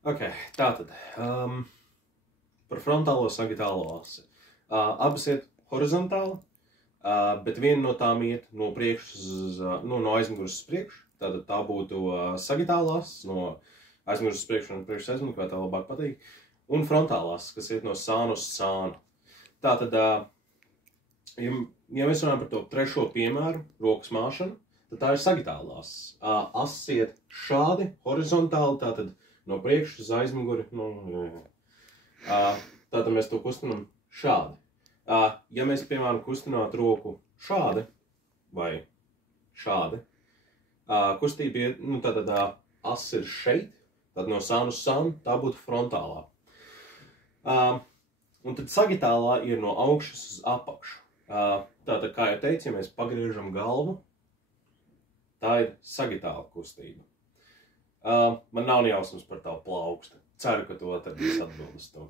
Ok, tātad par frontālo sagitālo asi. Abas iet horizontāli, bet viena no tām iet no priekšu, no aizmugures uz priekšu. Tātad tā būtu sagitālās, no aizmugures uz priekšu un priekšu aizmugures, kā tā labāk patīk. Un frontālās, kas iet no sāna uz sānu. Tātad, ja mēs runājam par to trešo piemēru, rokas māšanu, tad tā ir sagitālās. Ass iet šādi, horizontāli, tātad no priekšu uz aizmuguri. Tātad mēs to kustinam šādi. Ja mēs, piemēram, kustinātu roku šādi vai šādi, kustība iet, tātad ass ir šeit, tad no sāna uz sānu tā būtu frontālā. Un tad sagitālā ir no augšas uz apakšu. Tātad, kā jau teicu, ja mēs pagriežam galvu, tā ir sagitāla kustība. Man nav jausmas par tavu plaukstu. Ceru, ka tu atradīs atbildes to.